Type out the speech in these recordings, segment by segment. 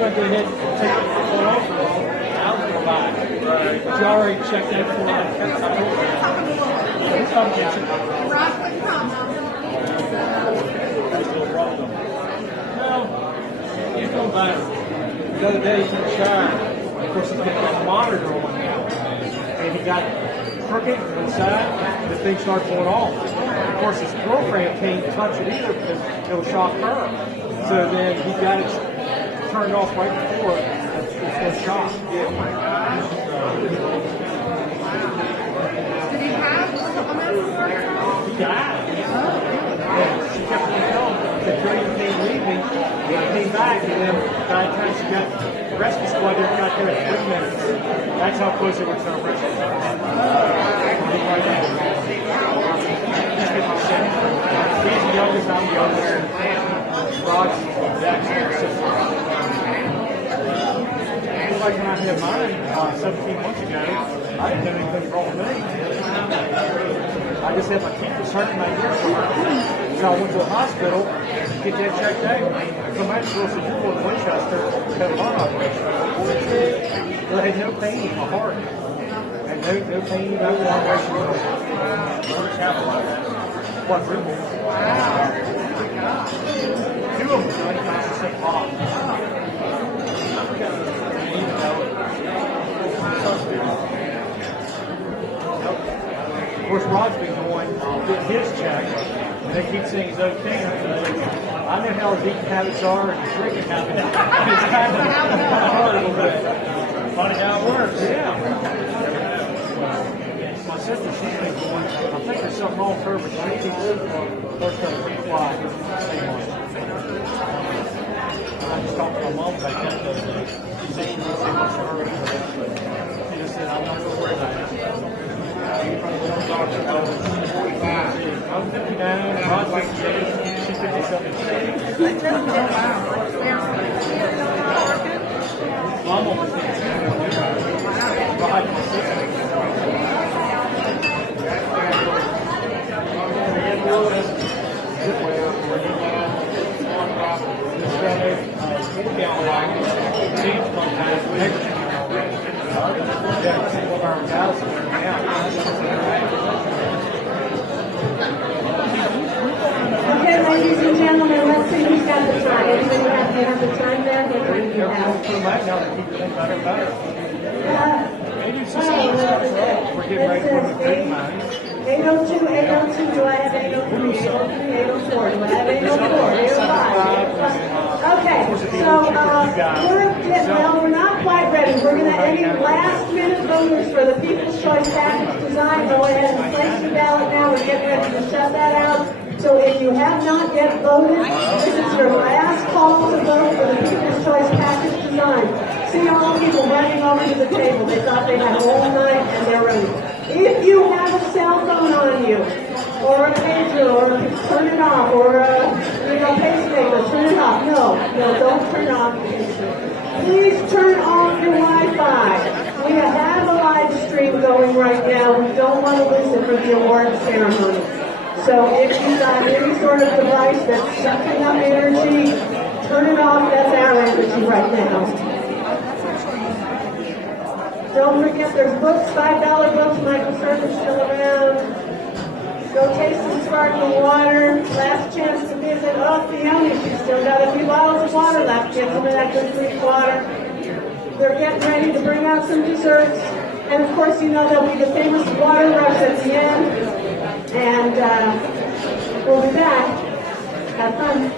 going to go ahead and take it for off. I'll go by. But you already checked that for Well, he's going back. The other day he took a shower. Of course, he's got that monitor on now. And he got crooked inside, and the thing started going off. Of course, his girlfriend can't touch it either because it'll shock her. So then he got it turned off right before it's going to shock. Did he have a massive? He died. Yeah, she kept me home. The train came leave me. I came back, and then by the time she got the rescue squad there, got there in 3 minutes. That's how close they were to our rescue squad. He's the youngest, I'm the youngest. Rod's the exact same sister. Like when I had mine 17 months ago, I didn't know anything wrong with me. I just had my teeth was hurting my ears. So I went to the hospital to get that checked out. So my girl said, "You're going to Winchester, had a heart operation." Well, I had no pain in my heart. And no pain, no operation. Quadruple. Two of them, 95% pop. Of course, Rod's been going to get his check, and they keep saying he's okay. I know how his eating habits are and his drinking habits. It's kind of hard a little bit. Funny how it works. Yeah. My sister, she's been going. I think there's something wrong with her, but she keeps first time fly. I just talked to my mom about that the other day. She said she didn't see much of her. She just said, I'm not going to worry about it. I'm 59, Rod's 58, she's 57. I'm almost 52. Rod is 60. Okay, ladies and gentlemen, let's see who's got the time. Anybody have the time there? What time do you have? We're getting ready for the big mine. 802, 802, do I have 803, 803, 804, do I have 804, 805? Okay, so we're not quite ready. We're going to, any last minute voters for the People's Choice Package Design, go ahead and place your ballot now. We're getting ready to shut that out. So if you have not yet voted, this is your last call to vote for the People's Choice Package Design. See all the people running over to the table. They thought they had all night and they're ready. If you have a cell phone on you, or a pager, or turn it off, or a pacemaker, turn it off. No, don't turn it off. Please turn off your Wi-Fi. We have a live stream going right now. We don't want to lose it for the award ceremony. So if you've got any sort of device that's sucking up energy, turn it off. That's our energy right now. Don't forget there's books, $5 books. Michael Sermon's still around. Go taste some sparkling water. Last chance to visit. Oh, Fiona, she's still got a few bottles of water left. Get some of that good sweet water. They're getting ready to bring out some desserts. And of course, you know there'll be the famous water rush at the end. And we'll be back. Have fun.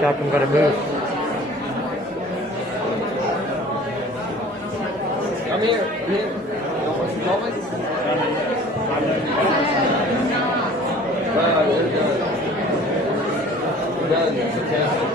Jack, I'm gonna move. Come here. Here. Don't want to call me? Well, you're good. You're done. It's okay.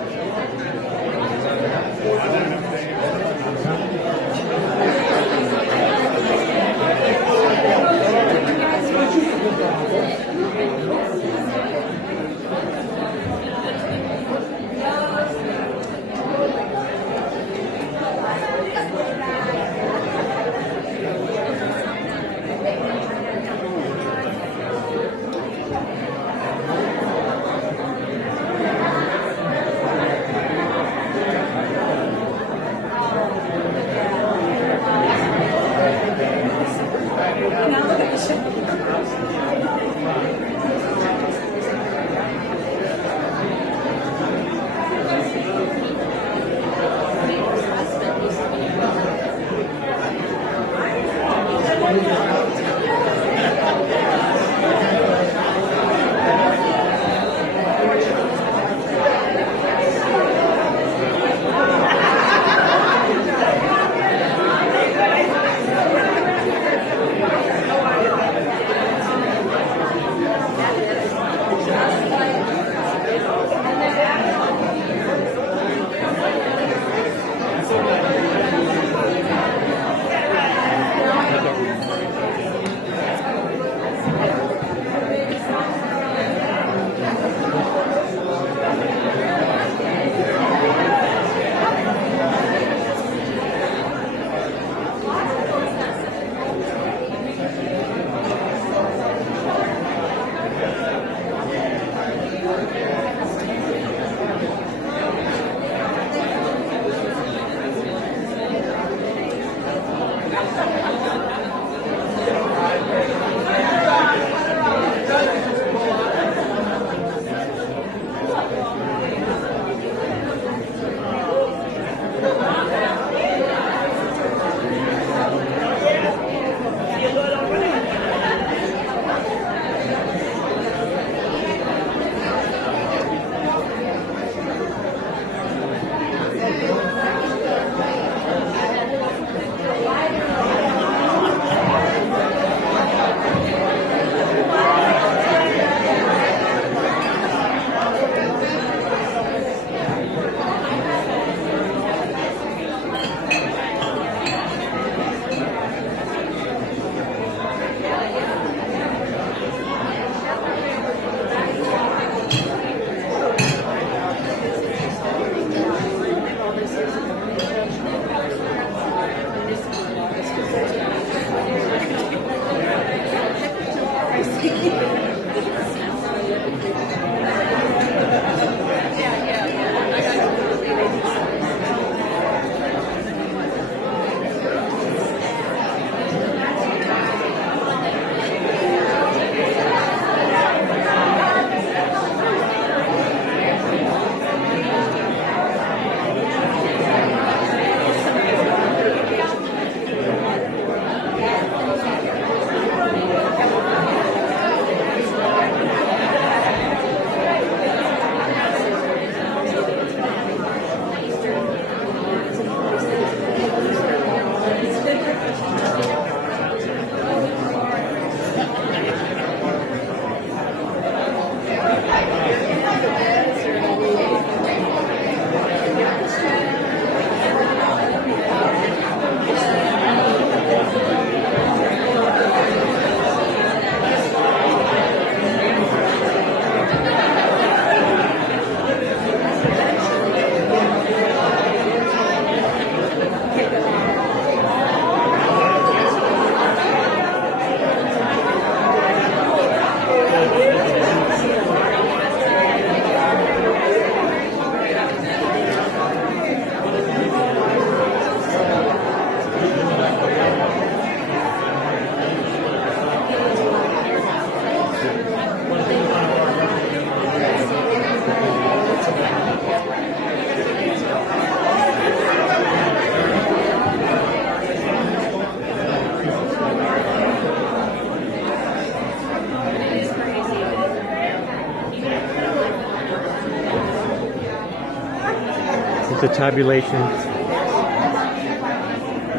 the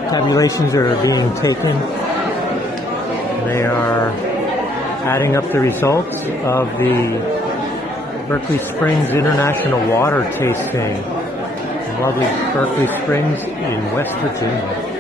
tabulations are being taken. They are adding up the results of the Berkeley Springs International Water Tasting in lovely Berkeley Springs in West Virginia.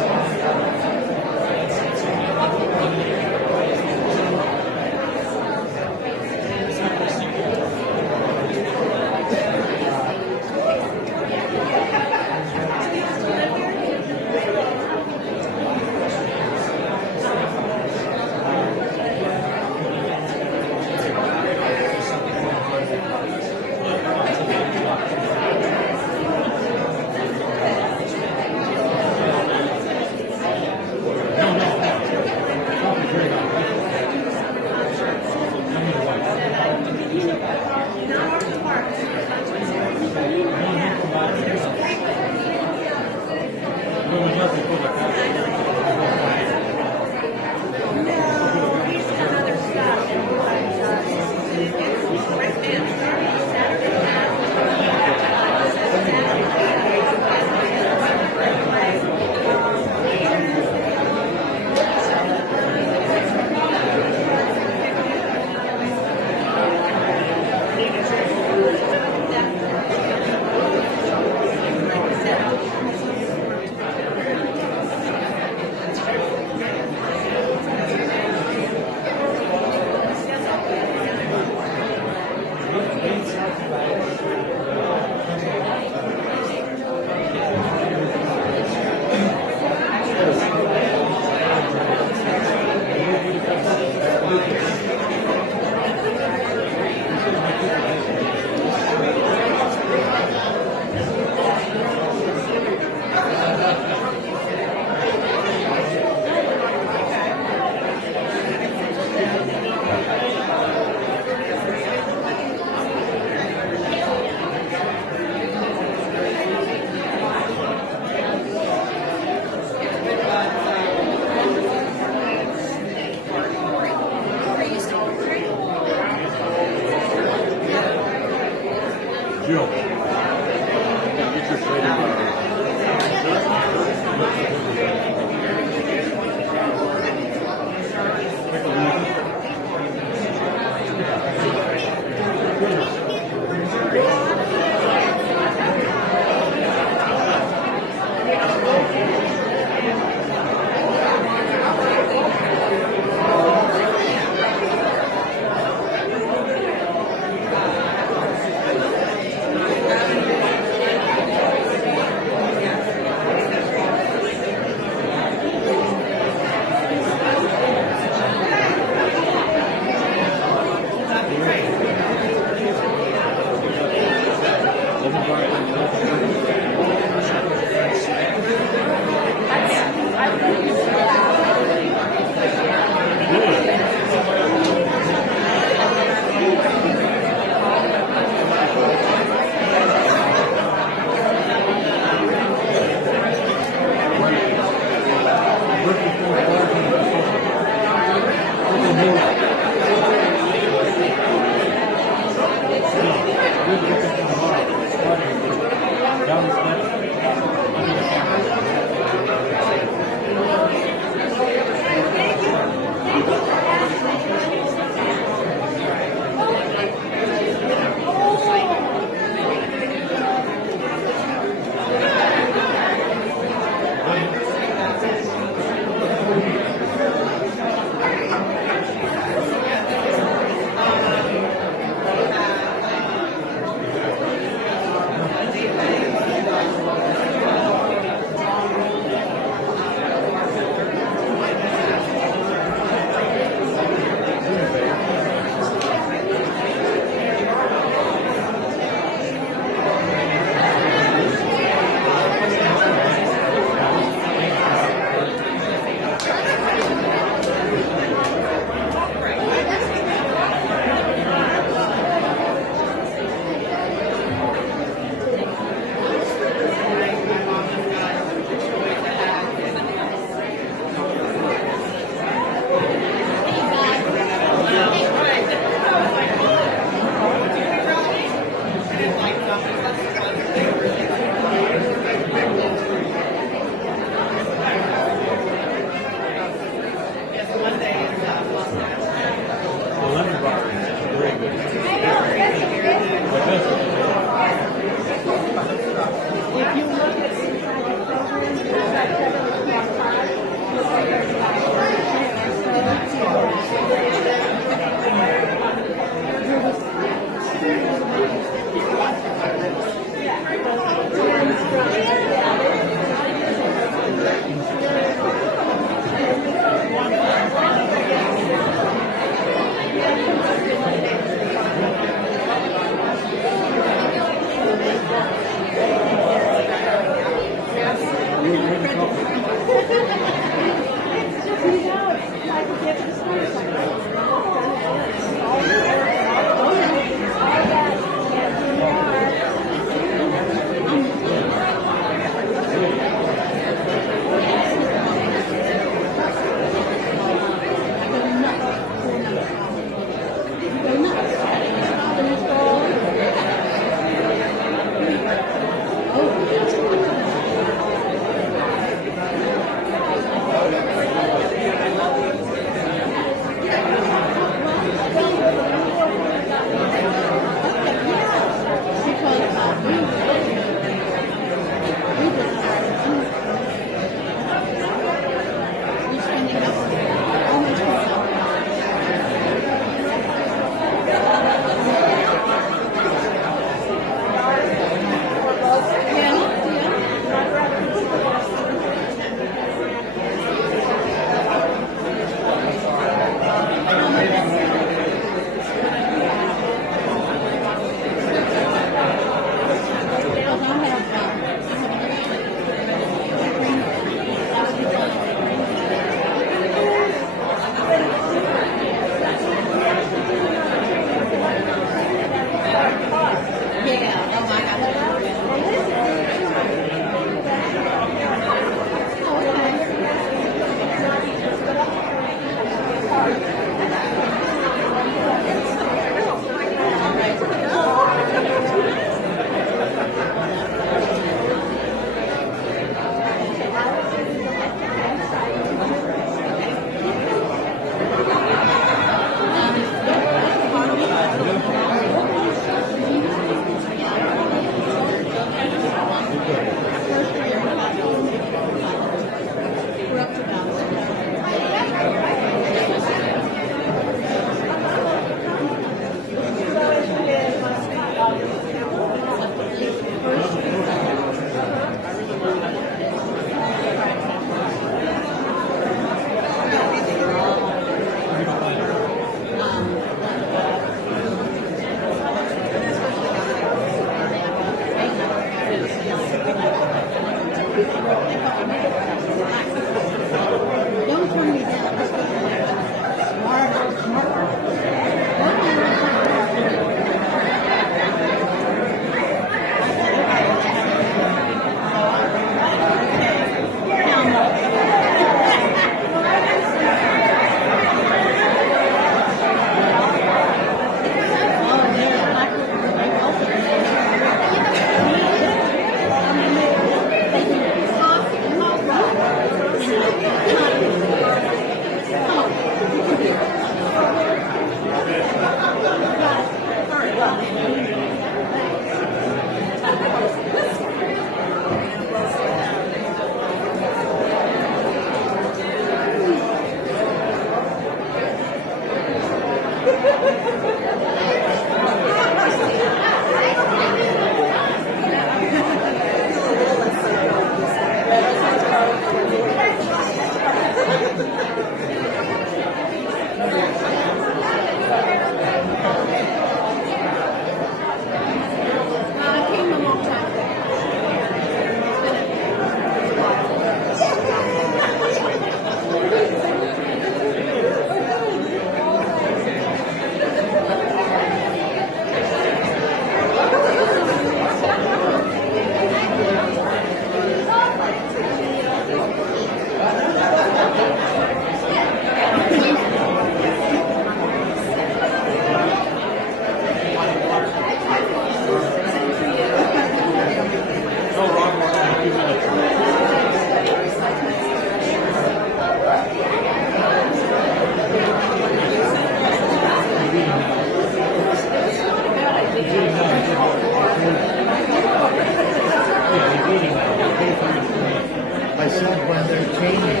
said when they're changing,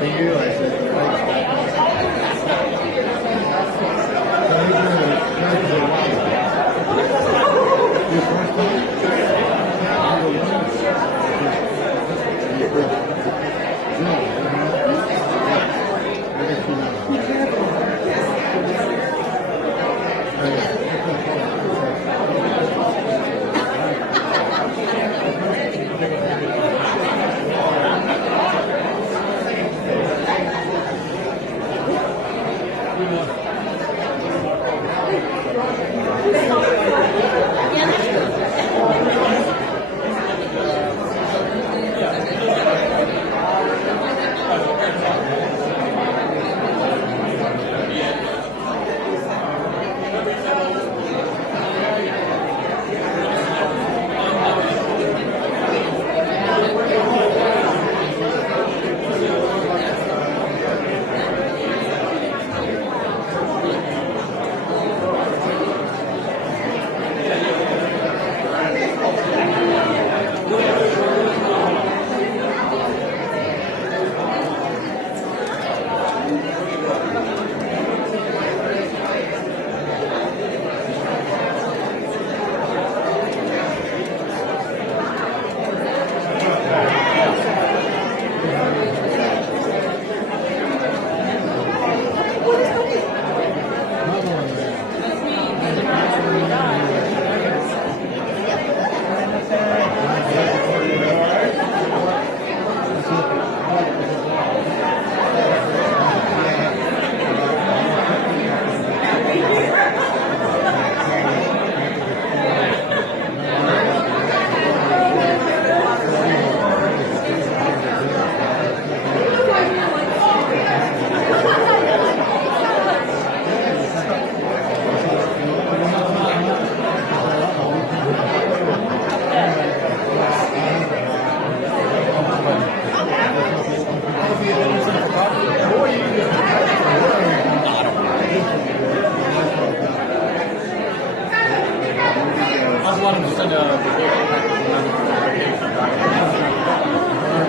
they realize that the right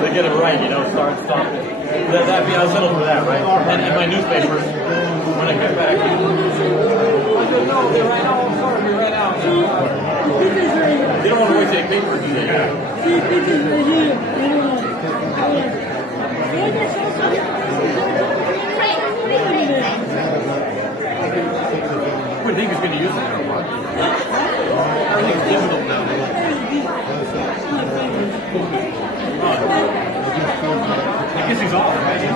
to get it right, you know, start, stop it. That'd be, I was settled for that, right? And my newspapers, when I get back, I said, no, they ran out, I'm sorry, we ran out. They don't want to waste any paper, do they? What do you think he's going to use it or what? Everything's digital now. I guess he's off, right? He's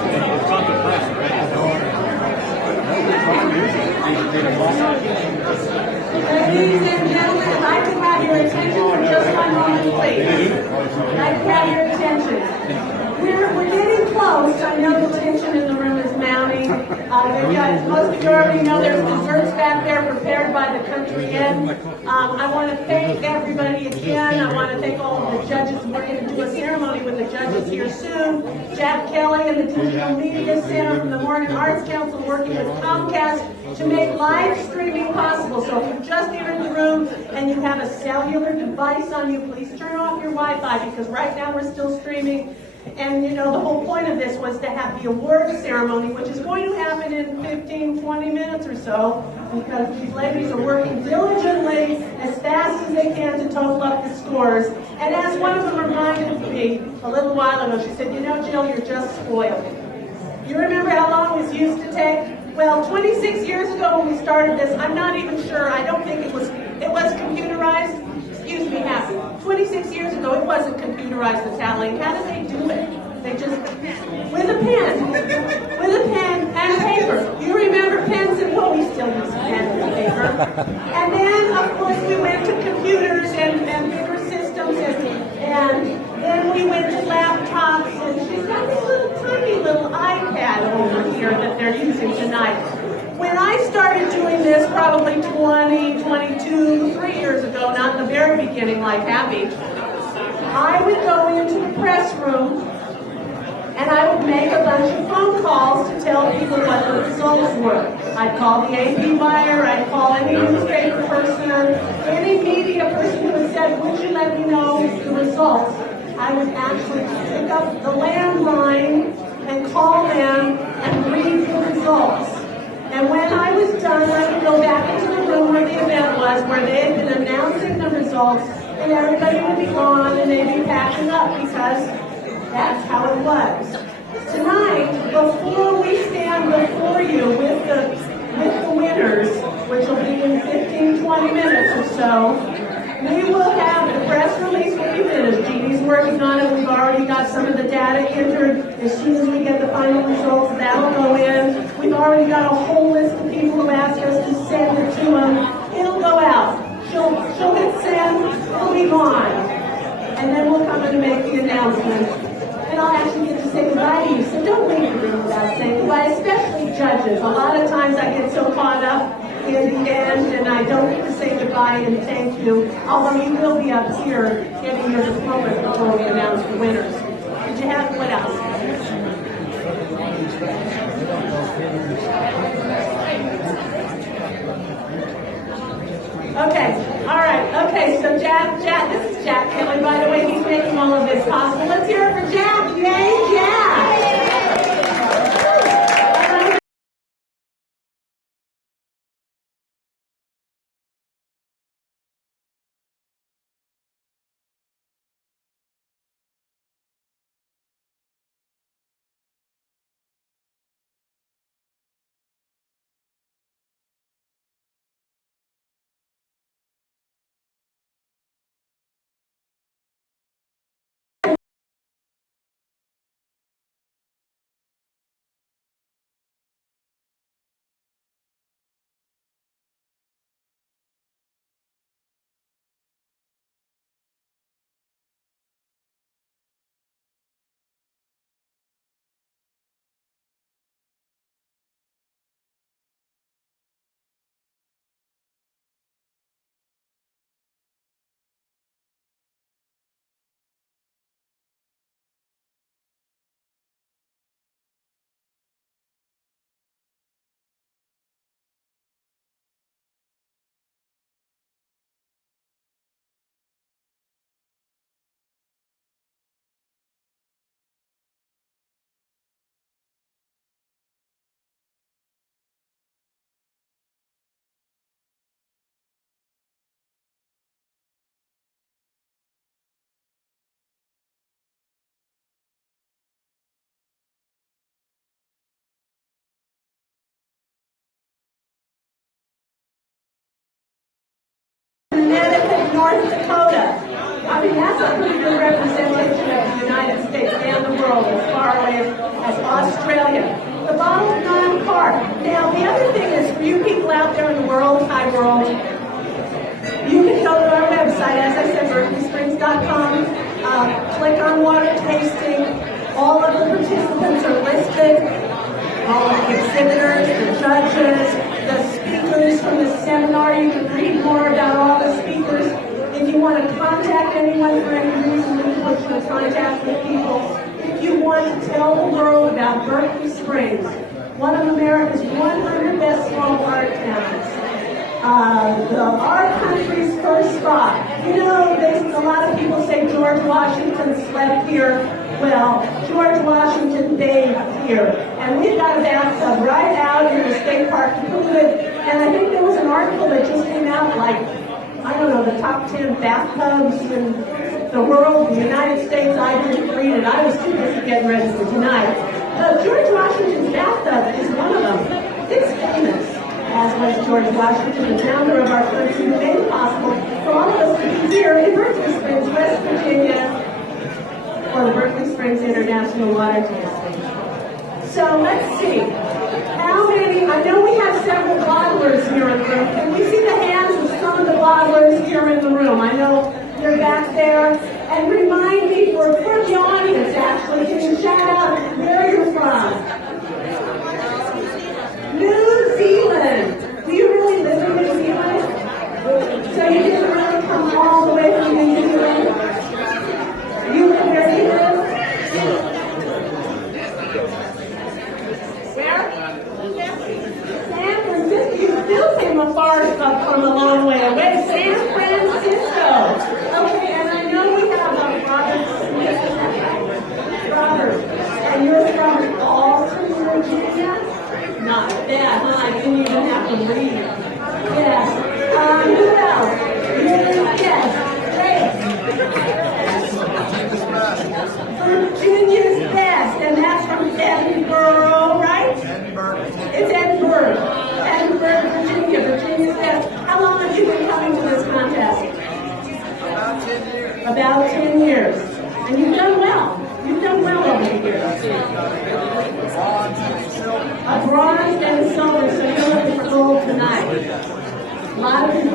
gone to class already. Ladies and gentlemen, I'd like to have your attention for just one moment, please. I'd like to have your attention. We're getting close. I know the tension in the room is mounting. Most of you already know there's desserts back there prepared by the country inn. I want to thank everybody again. I want to thank all of the judges. We're going to do a ceremony with the judges here soon. Jack Kelly and the Digital Media Center from the Morgan Arts Council working with Comcast to make live streaming possible. So if you've just entered the room and you have a cellular device on you, please turn off your Wi-Fi because right now we're still streaming. And, you know, the whole point of this was to have the award ceremony, which is going to happen in 15, 20 minutes or so, because these ladies are working diligently as fast as they can to total up the scores. And as one of them reminded me a little while ago, she said, you know, Jill, you're just spoiled. You remember how long this used to take? Well, 26 years ago when we started this, I'm not even sure, I don't think it was computerized. Excuse me, Happy. 26 years ago, it wasn't computerized, the tallying. How did they do it? They just, with a pen and paper. You remember pens and, well, we still use pen and paper. And then, of course, we went to computers and bigger systems, and then we went to laptops, and she's got this little tiny little iPad over here that they're using tonight. When I started doing this probably 20, 22, 3 years ago, not in the very beginning like Happy, I would go into the press room and I would make a bunch of phone calls to tell people what the results were. I'd call the AP buyer, I'd call any newspaper person, any media person who had said, would you let me know the results? I I would actually pick up the landline and call them and read the results. And when I was done, I would go back into the room where the event was, where they had been announcing the results, and everybody would be gone and they'd be packing up because that's how it was. Tonight, before we stand before you with the winners, which will be in 15-20 minutes or so, we will have the press release will be finished. Jeannie's working on it. We've already got some of the data entered. As soon as we get the final results, that'll go in. We've already got a whole list of people who asked us to send it to them. It'll go out. She'll hit send. It'll be gone. And then we'll come in and make the announcement. And I'll actually get to say goodbye to you. So don't leave the room without saying goodbye, especially judges. A lot of times I get so caught up in the end, and I don't get to say goodbye and thank you, although you will be up here getting your diplomas before we announce the winners. Did you have, what else? Okay, all right, okay, so Jack, this is Jack Kelly, by the way, he's making all of this possible. Let's hear it for Jack, yay, Jack! Connecticut, North Dakota. I mean, that's a pretty good representation of the United States and the world, as far away as Australia. The bottled non-carb. Now, the other thing is, for you people out there in the world, hi world, you can go to our website, as I said, berkeleysprings.com, click on water tasting. All of the participants are listed, all of the exhibitors, the judges, the speakers from the seminar. You can read more about all the speakers. If you want to contact anyone for any reason, we put you in contact with people. If you want to tell the world about Berkeley Springs, one of America's 100 best small art towns, our country's first spot. You know, a lot of people say George Washington slept here. Well, George Washington bathed here. And we've got a bathtub right out in the state park to prove it. And I think there was an article that just came out, like, I don't know, the top 10 bathtubs in the world, the United States. I didn't read it. I was too busy getting ready for tonight. George Washington's bathtub is one of them. It's famous, as was George Washington, the founder of our country, who made it possible for all of us to be here in Berkeley Springs, West Virginia, for the Berkeley Springs International Water Tasting. So let's see. How many, I know we have several bottlers here in the room. Can we see the hands of some of the bottlers here in the room? I know you're back there. And remind me, for the audience actually, can you shout out where you're from? New Zealand. Do you really live in New Zealand? So you didn't really come all the way from New Zealand? You live where you live? Where? San Francisco. You still came from a long way away. San Francisco. Okay, and I know we have a Robert Smith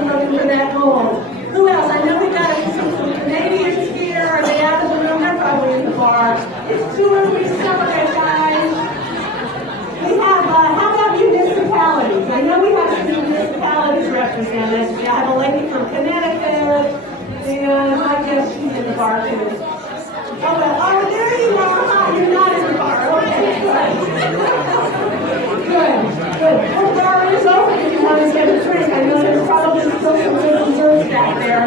looking for that gold. Who else? I know we got some Canadians here. Are they out of the room? They're probably in the bar. It's too early to celebrate, guys. We have, how about municipalities? I know we have some municipalities represented. We have a lady from Connecticut, and I guess she's in the bar too. Oh, there you are. Huh? You're not in the bar. Okay, good. The bar is open if you want to get a drink. I know there's probably still some good desserts back there.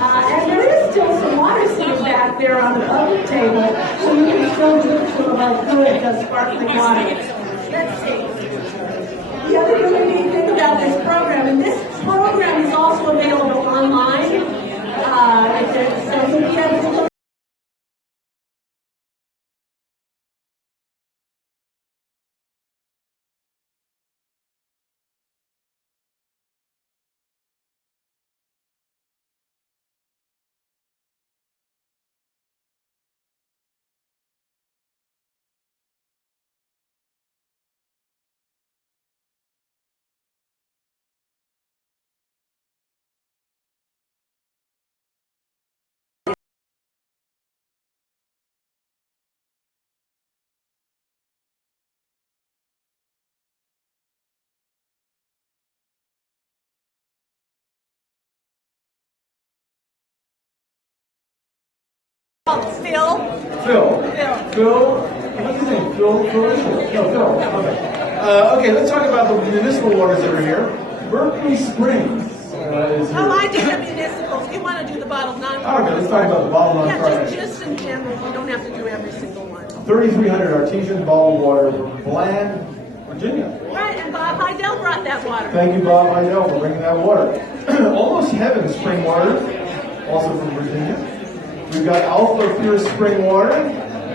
And there is still some water sitting back there on the public table, so you can still drink some of our good sparkling water. Let's see. The other really neat thing about this program, and this program is also available online. So you'll be able to look. Phil. What's his name? Phil? No, Phil. Okay. Okay, let's talk about the municipal waters that are here. Berkeley Springs is here. Oh, I do the municipals. You want to do the bottled non-carbon? Okay, let's talk about the bottled Yeah, non-carbon. just in general. You don't have to do every single one. 3,300 artesian bottled water from Bland, Virginia. Right, and Bob Heidel brought that water. Thank you, Bob Heidel, for bringing that water. Almost Heaven spring water, also from Virginia. We've got Alpha Pure Spring Water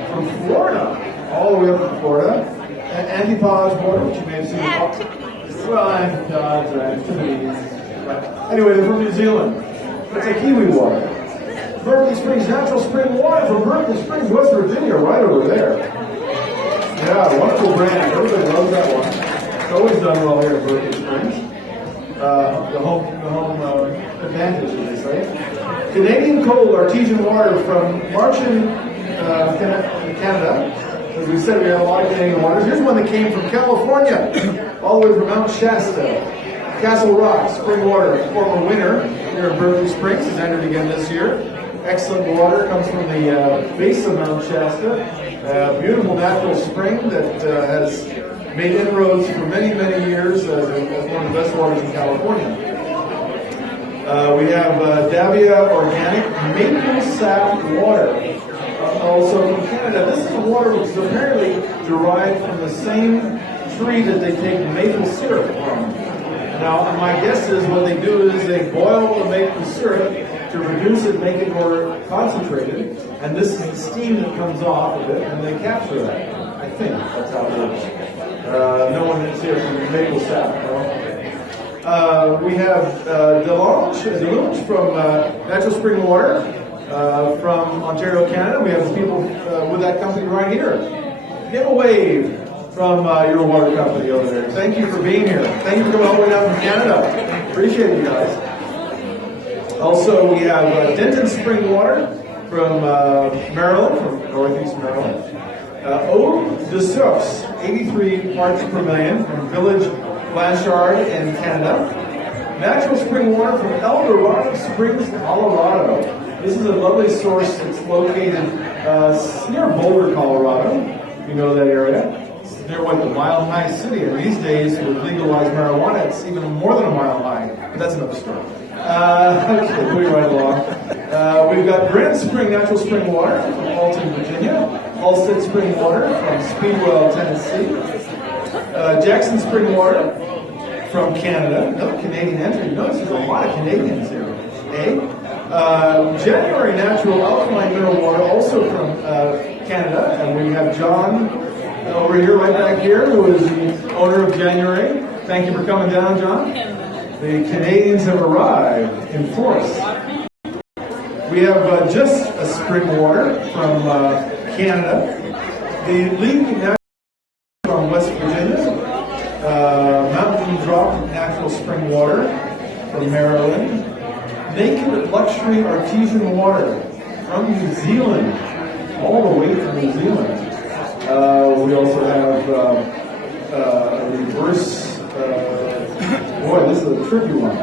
from Florida, all the way up from Florida. And Antipods water, which you may have seen. Activities. Well, Antipods or activities. But anyway, they're from New Zealand. It's a Kiwi water. Berkeley Springs Natural Spring Water from Berkeley Springs, West Virginia, right over there. Yeah, wonderful brand. Everybody loves that one. It's always done well here at Berkeley Springs. The home advantage, as they say. Canadian cold artesian water from Marchand, Canada. As we said, we have a lot of Canadian waters. Here's one that came from California, all the way from Mount Shasta. Castle Rock spring water, former winner here in Berkeley Springs, has entered again this year. Excellent water, comes from the base of Mount Shasta. Beautiful natural spring that has made inroads for many, many years as one of the best waters in California. We have Davia Organic Maple Sap Water, also from Canada. This is water which is apparently derived from the same tree that they take maple syrup from. Now, my guess is what they do is they boil the maple syrup to reduce it, make it more concentrated, and this is the steam that comes off of it, and they capture that. I think that's how it works. No one is here from maple sap. No? We have Delange from Natural Spring Water from Ontario, Canada. We have people with that company right here. Give a wave from your water company over there. Thank you for being here. Thank you for coming all the way down from Canada. Appreciate you guys. Also, we have Denton Spring Water from Maryland, from Northeast Maryland. Eau de Source, 83 parts per million from Village Blanchard in Canada. Natural spring water from El Dorado Springs, Colorado. This is a lovely source that's located near Boulder, Colorado. You know that area. It's near the Mile High City. And these days, with legalized marijuana, it's even more than a mile high. But that's another story. Okay, moving right along. We've got Grand Spring Natural Spring Water from Alton, Virginia. Halstead Spring Water from Speedwell, Tennessee. Jackson Spring Water from Canada. Another Canadian entry. You notice there's a lot of Canadians here. January Natural Alkaline Mineral Water, also from Canada. And we have John over here, right back here, who is the owner of January. Thank you for coming down, John. The Canadians have arrived in force. We have Just a Spring Water from Canada. The League Natural from West Virginia. Mountain Drop Natural Spring Water from Maryland. Naked Luxury Artesian Water from New Zealand, all the way from New Zealand. We also have a reverse, boy, this is a tricky one.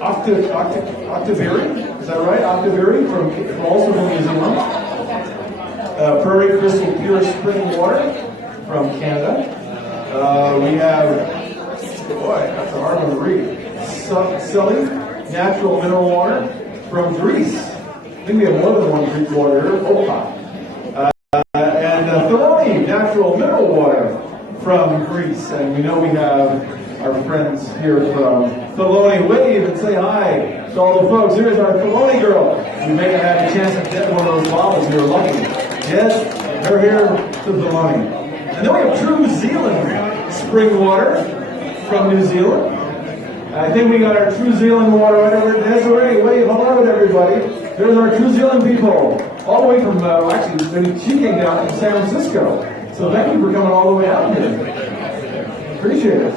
Octavary, is that right? Octavary from also from New Zealand. Prairie Crystal Pure Spring Water from Canada. We have, boy, that's a hard one to read. Selly Natural Mineral Water from Greece. I think we have more than one Greek water here. Opa. And Theloni Natural Mineral Water from Greece. And we know we have our friends here from Theloni. Wave and say hi to all the folks. Here's our Theloni girl. You may have had a chance to get one of those bottles. You're lucky. Yes, they're here to Theloni. And then we have True Zealand spring water from New Zealand. I think we got our True Zealand water right over there. Desiree, wave hello to everybody. There's our True Zealand people. All the way from, actually, she came down from San Francisco. So thank you for coming all the way out here. Appreciate it.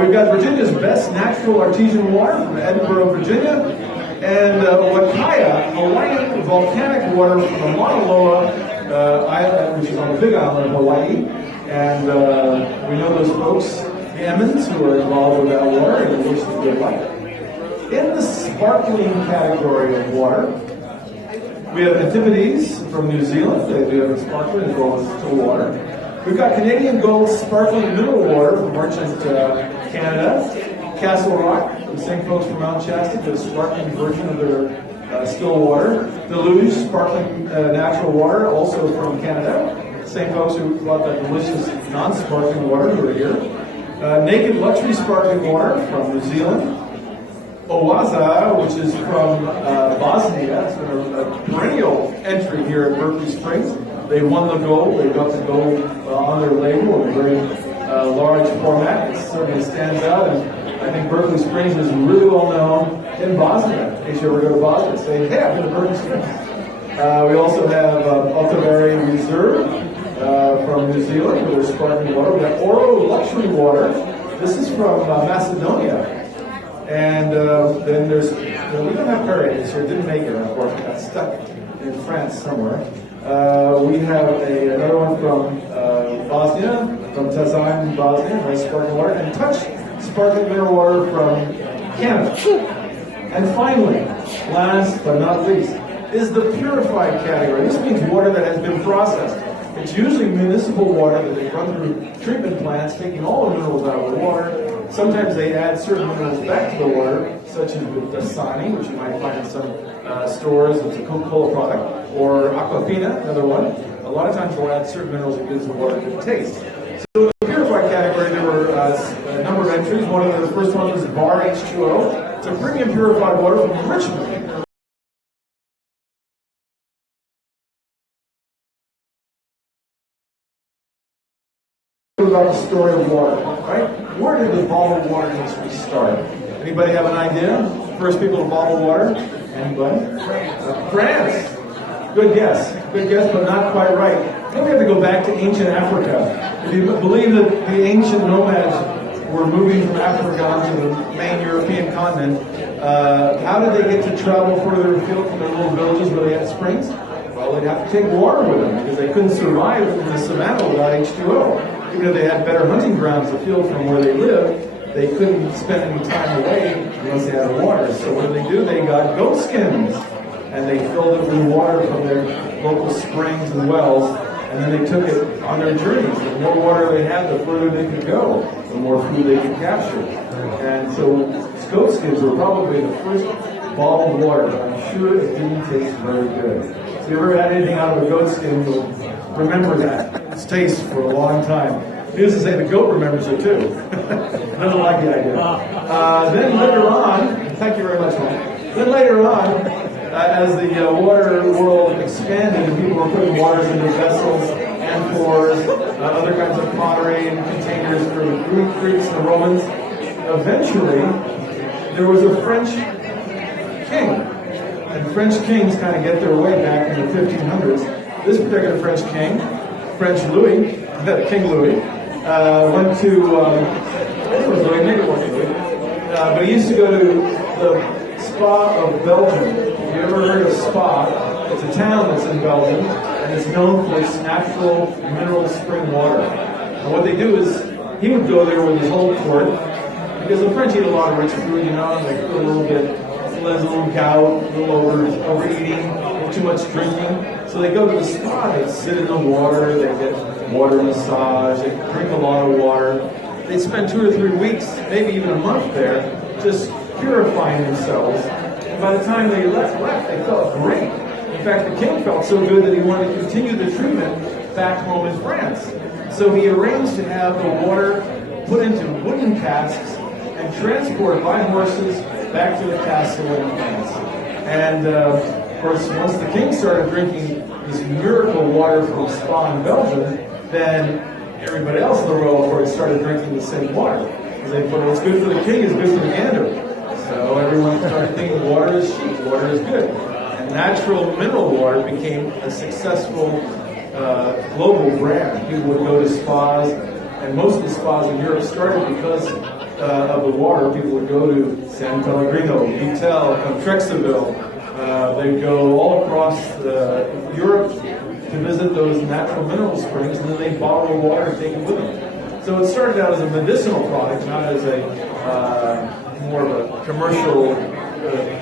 We've got Virginia's best natural artesian water from Edinburgh, Virginia. And Wakaya, Hawaiian volcanic water from the Mauna Loa island, which is on the big island of Hawaii. And we know those folks, the Emmons, who are involved with that water and wish them good luck. In the sparkling category of water, we have Antipodes from New Zealand. They do have sparkling as well as still water. We've got Canadian Gold sparkling mineral water from Merchant Canada. Castle Rock, the same folks from Mount Shasta, the sparkling version of their still water. Deluge sparkling natural water, also from Canada. Same folks who brought that delicious non-sparkling water who are here. Naked Luxury sparkling water from New Zealand. Oaza, which is from Bosnia. It's been a perennial entry here at Berkeley Springs. They won the gold. They got the gold on their label in a very large format. It certainly stands out. And I think Berkeley Springs is really well known in Bosnia. In case you ever go to Bosnia, say, hey, I've been to Berkeley Springs. We also have Octavary Reserve from New Zealand with their sparkling water. We have Oro Luxury Water. This is from Macedonia. And then there's, we don't have Perrier this year, didn't make it, unfortunately, got stuck in France somewhere. We have another one from Bosnia, from Tazan, Bosnia, nice sparkling water, and Touch sparkling mineral water from Canada. And finally, last but not least, is the purified category. This means water that has been processed. It's usually municipal water that they run through treatment plants, taking all the minerals out of the water. Sometimes they add certain minerals back to the water, such as with Dasani, which you might find in some stores. It's a Coca-Cola product. Or Aquafina, another one. A lot of times they'll add certain minerals that gives the water a good taste. So in the purified category, there were a number of entries. One of the first ones was Bar H2O. It's a premium purified water from Richmond. About the story of water, right? Where did the bottled water industry start? Anybody have an idea? First people to bottle water? Anybody? France. Good guess. Good guess, but not quite right. Then we have to go back to ancient Africa. If you believe that the ancient nomads were moving from Africa onto the main European continent, how did they get to travel further afield from their little villages where they had springs? Well, they'd have to take water with them because they couldn't survive in the savannah without H2O. Even if they had better hunting grounds afield from where they lived, they couldn't spend any time away unless they had water. So what did? They got goat skins, and they filled it with water from their local springs and wells, and then they took it on their journeys. The more water they had, the further they could go, the more food they could capture. And so goat skins were probably the first bottled water. I'm sure it didn't taste very good. So if you ever had anything out of a goat skin, you'll remember that. Its taste for a long time. Needless to say, the goat remembers it too. Doesn't like the idea. Then later on, thank you very much, Mike. Then later on, as the water world expanded and people were putting waters into vessels, amphors, other kinds of pottery and containers for the Greeks and the Romans, eventually there was a French king. And French kings kind of get their way back in the 1500s. This particular French king, French Louis, King Louis, went to, I think it was Louis, maybe it wasn't Louis. but he used to go to the Spa of Belgium. Have you ever heard of Spa? It's a town that's in Belgium, and it's known for its natural mineral spring water. And what they do is, he would go there with his whole court, because the French eat a lot of rich food, you know, and they do a little bit, there's a little gout, a little overeating, too much drinking. So they go to the spa, they sit in the water, they get water massage, they drink a lot of water. They spend 2 or 3 weeks, maybe even a month there, just purifying themselves. And by the time they left, they felt great. In fact, the king felt so good that he wanted to continue the treatment back home in France. So he arranged to have the water put into wooden casks and transported by horses back to the castle in France. And of course, once the king started drinking this miracle water from Spa in Belgium, then everybody else in the royal court started drinking the same water. Because they thought what's good for the king is good for the gander. So everyone started thinking water is cheap, water is good. And natural mineral water became a successful global brand. People would go to spas, and most of the spas in Europe started because of the water. People would go to San Pellegrino, Vitel, Trexeville. They'd go all across Europe to visit those natural mineral springs, and then they bottle the water and take it with them. So it started out as a medicinal product, not as a more of a commercial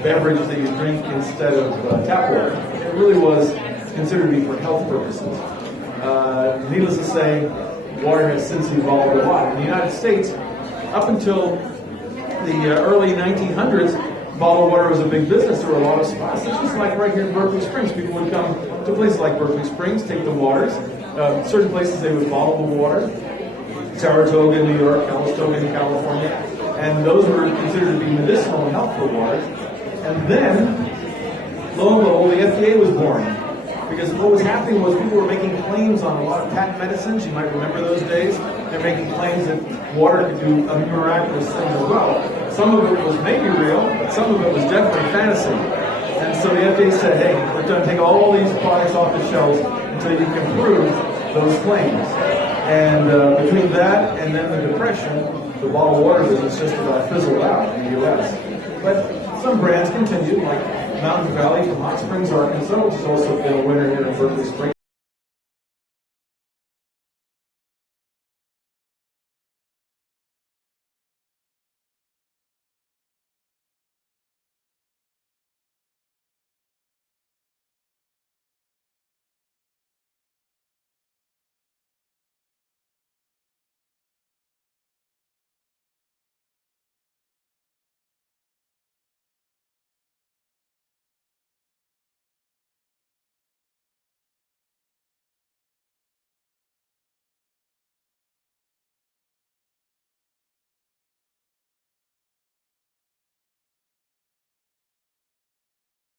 beverage that you drink instead of tap water. It really was considered to be for health purposes. Needless to say, water has since evolved a lot. In the United States, up until the early 1900s, bottled water was a big business. There were a lot of spots. It's just like right here in Berkeley Springs. People would come to places like Berkeley Springs, take the waters. Certain places they would bottle the water. Saratoga in New York, Calistoga in California. And those were considered to be medicinal and helpful waters. And then, lo and behold, the FDA was born. Because what was happening was people were making claims on a lot of patent medicines. You might remember those days. They're making claims that water could do a miraculous thing as well. Some of it was maybe real, but some of it was definitely fantasy. And so the FDA said, hey, we're going to take all these products off the shelves until you can prove those claims. And between that and then the Depression, the bottled water business just about fizzled out in the U.S. But some brands continued, like Mountain Valley from Hot Springs, Arkansas, which has also been a winner here in Berkeley Springs.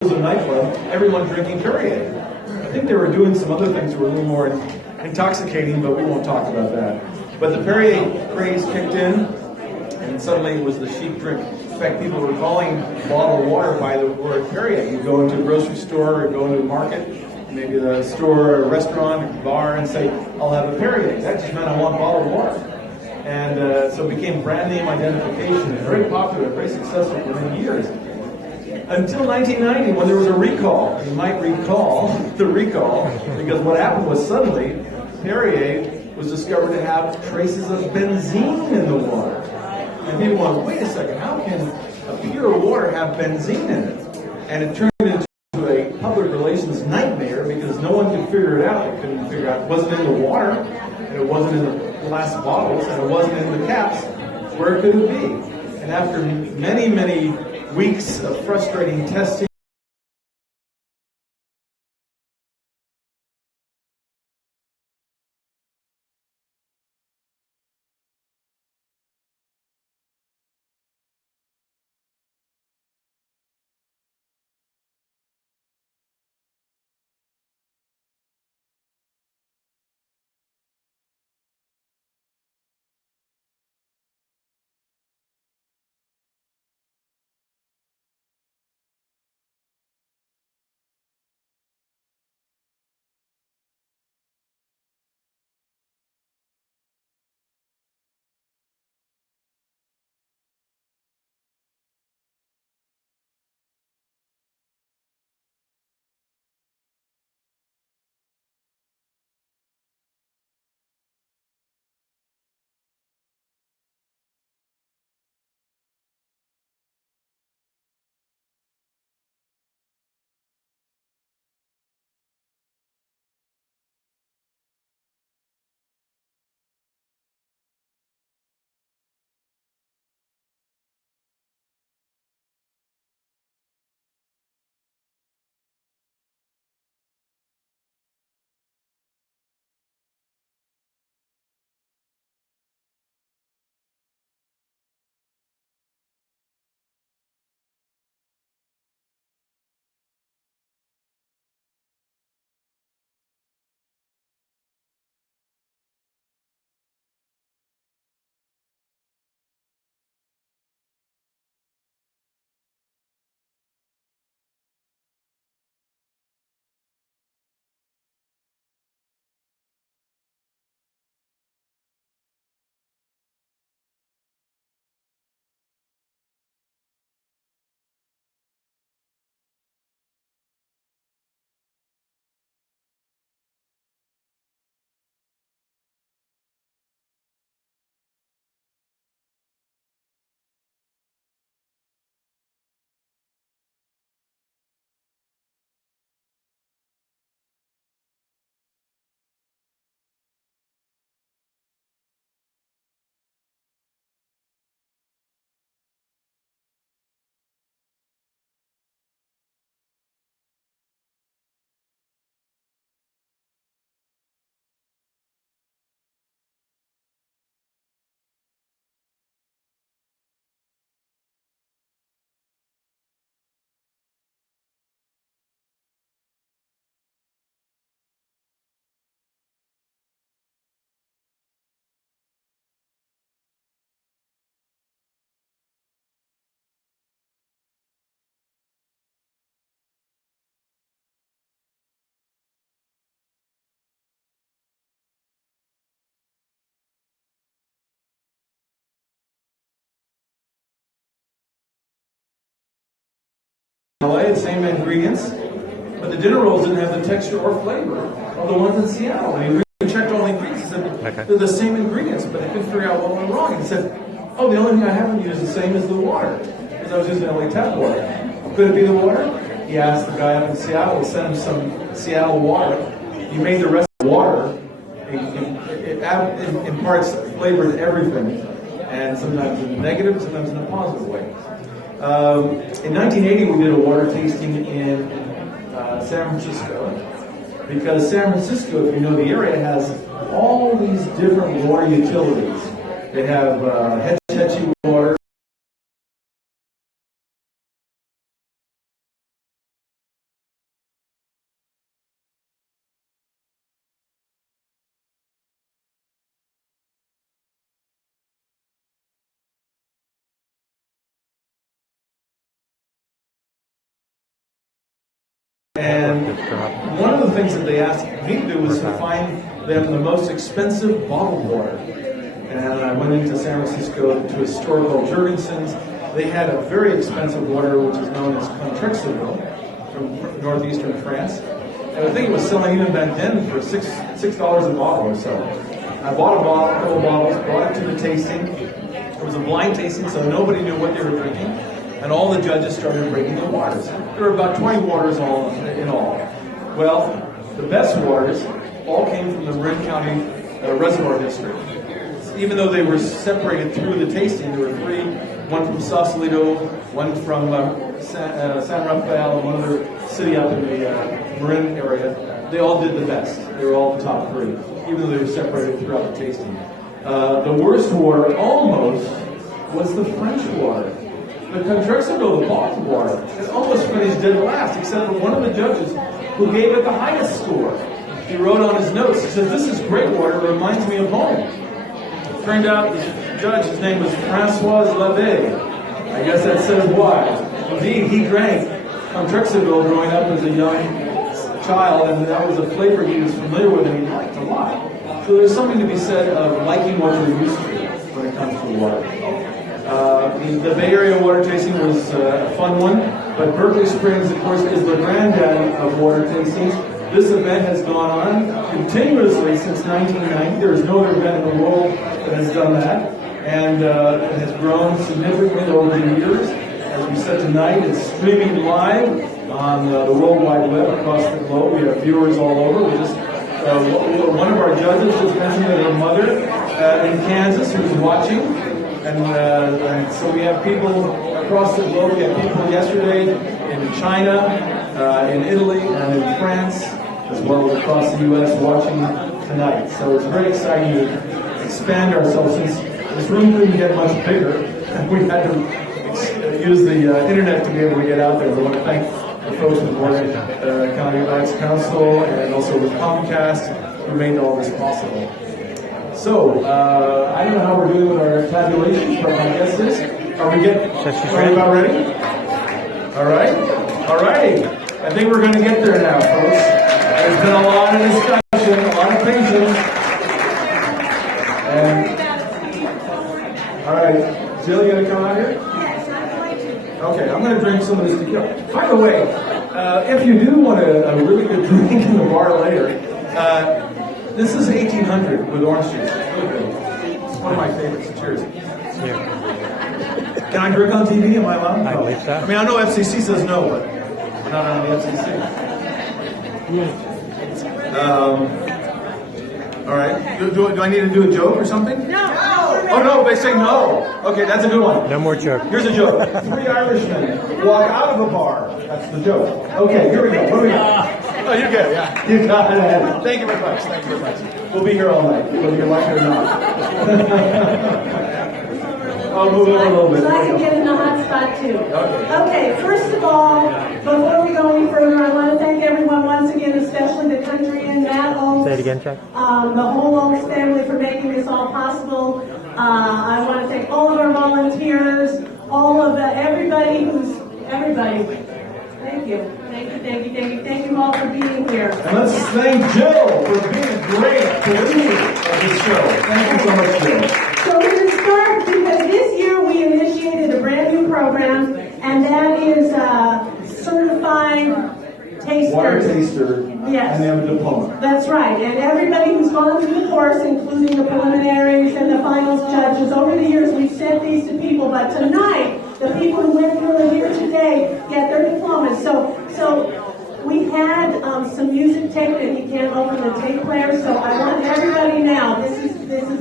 It was a nightclub, everyone drinking Perrier. I think they were doing some other things that were a little more intoxicating, but we won't talk about that. But the Perrier craze kicked in, and suddenly it was the chic drink. In fact, people were calling bottled water by the word Perrier. You go into a grocery store or go into a market, maybe a store, or a restaurant, a bar, and say, I'll have a Perrier. That just meant I want bottled water. And so it became brand name identification, very popular, very successful for many years. Until 1990, when there was a recall. You might recall the recall, because what happened was suddenly Perrier was discovered to have traces of benzene in the water. And people went, wait a second, how can a pure water have benzene in it? And it turned into a public relations nightmare because no one could figure it out. They couldn't figure out it wasn't in the water, and it wasn't in the glass bottles, and it wasn't in the caps. Where could it be? And after many, many weeks of frustrating testing, LA, the same ingredients, but the dinner rolls didn't have the texture or flavor of the ones in Seattle. And he really checked all the ingredients. He said, they're the same ingredients, but he couldn't figure out what went wrong. And he said, oh, the only thing I haven't used the same is the water, because I was using LA tap water. Could it be the water? He asked the guy up in Seattle to send him some Seattle water. He made the rest of the water. It imparts flavor to everything, and sometimes in a negative, sometimes in a positive way. In 1980, we did a water tasting in San Francisco, because San Francisco, if you know the area, has all these different water utilities. They have Hetchy water. And one of the things that they asked me to do was to find them the most expensive bottled water. And I went into San Francisco to a store called Jurgensen's. They had a very expensive water, which is known as Contrexeville, from northeastern France. And I think it was selling even back then for $6 a bottle or so. I bought a couple of bottles, brought it to the tasting. It was a blind tasting, so nobody knew what they were drinking. And all the judges started rating the waters. There were about 20 waters in all. Well, the best waters all came from the Marin County Reservoir District. Even though they were separated through the tasting, there were three, one from Sausalito, one from San Rafael, and one other city out in the Marin area. They all did the best. They were all the top three, even though they were separated throughout the tasting. The worst water, almost, was the French water. The Contrexeville, the bottled water, it almost finished dead last, except for one of the judges who gave it the highest score. He wrote on his notes, he said, "This is great water, it reminds me of home." Turned out the judge, his name was Francois Labbé. I guess that says why. Indeed, he drank Contrexeville growing up as a young child, and that was a flavor he was familiar with and he liked a lot. So there's something to be said of liking what you're used to when it comes to water. The Bay Area water tasting was a fun one, but Berkeley Springs, of course, is the granddaddy of water tastings. This event has gone on continuously since 1990. There is no other event in the world that has done that, and it has grown significantly over the years. As we said tonight, it's streaming live on the World Wide Web across the globe. We have viewers all over. We just one of our judges just mentioned that her mother in Kansas who's watching. And so we have people across the globe. We had people yesterday in China, in Italy, and in France, as well as across the U.S. watching tonight. So it's very exciting to expand ourselves, since this room couldn't get much bigger, and we had to use the internet to be able to get out there. We want to thank the folks with the Oregon County Arts Council and also with Comcast who made all this possible. So, I don't know how we're doing with our tabulations, but my guess is, are we about ready? All right? All right. I think we're going to get there now, folks. There's been a lot of discussion, a lot of patience. And, all right. Jill, you going to come out here? Yes, I'm going to. Okay, I'm going to drink some of this tequila. By the way, if you do want a really good drink in the bar later, this is 1800 with orange juice. It's really good. It's one of my favorites. Cheers. Can I drink on TV? Am I allowed? I believe so. I mean, I know FCC says no, but we're not on the FCC. All right. Do I need to do a joke or something? No. Oh, no, they say no. Okay, that's a good one. No more joke. Here's a joke. 3 Irishmen walk out of a bar. That's the joke. Okay, here we go. What do we got? Oh, you're good. Yeah, you got it. Thank you very much. Thank you very much. We'll be here all night, whether you like it or not. I'll move over a little bit. So I can get in the hot spot too. Okay. Okay, first of all, before we go any further, I want to thank everyone once again, especially the country and Matt Oaks. Say it again, Chuck. The whole Oaks family for making this all possible. I want to thank all of our volunteers, all of everybody. Thank you. Thank you all for being here. And let's thank Jill for being a great producer of this show. Thank you so much, Jill. So we're going to start because this year we initiated a brand new program, and that is sort of water tasters. taster, Yes. and they have a diploma. That's right, and everybody who's gone through the course, including the preliminaries and the finals judges, over the years we've sent these to people, but tonight, the people who went through it here today get their diplomas. So we had some music tape that you can't open the tape player, so I want everybody now, this is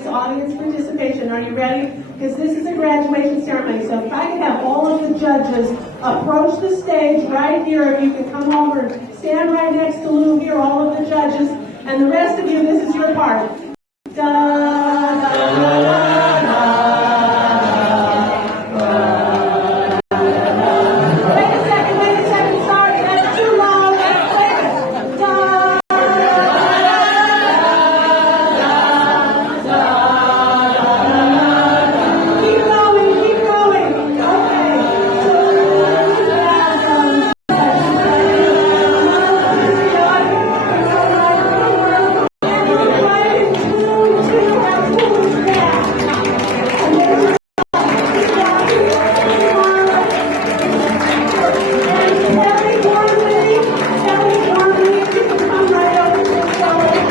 audience participation, are you ready? Because this is a graduation ceremony, so if I could have all of the judges approach the stage right here, if you can come over and stand right next to Lou here, all of the judges, and the rest of you, this is your part. Da, da, da, da. Wait a second, sorry, that's too long. Wait a second. Da, keep going. Okay.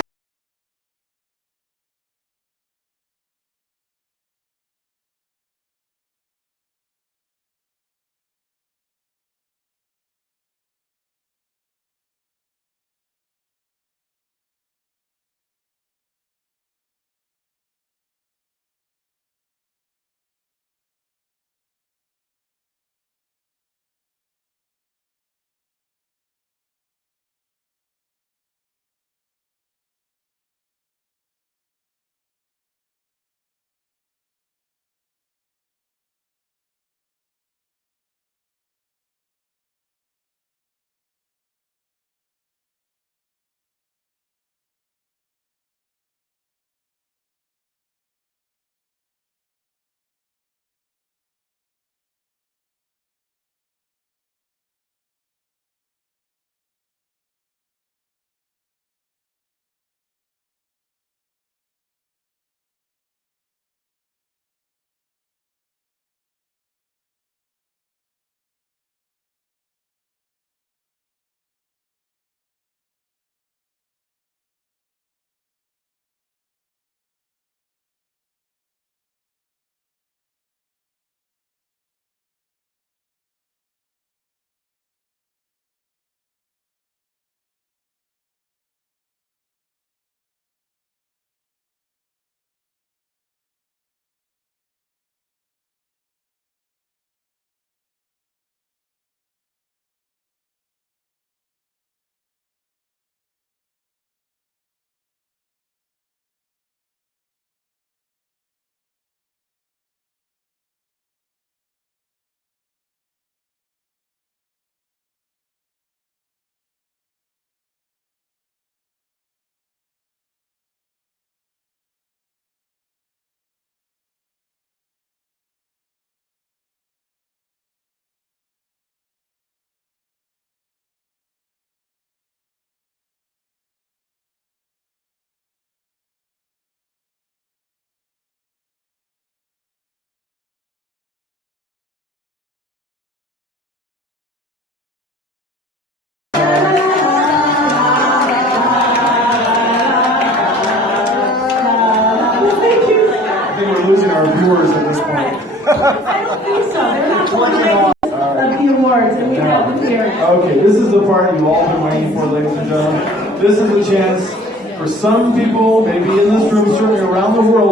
Losing our viewers at this point. I don't think so. They're not going to make the awards, and we have them here. Okay, this is the part you've all been waiting for, ladies and gentlemen. This is a chance for some people, maybe in this room, certainly around the world,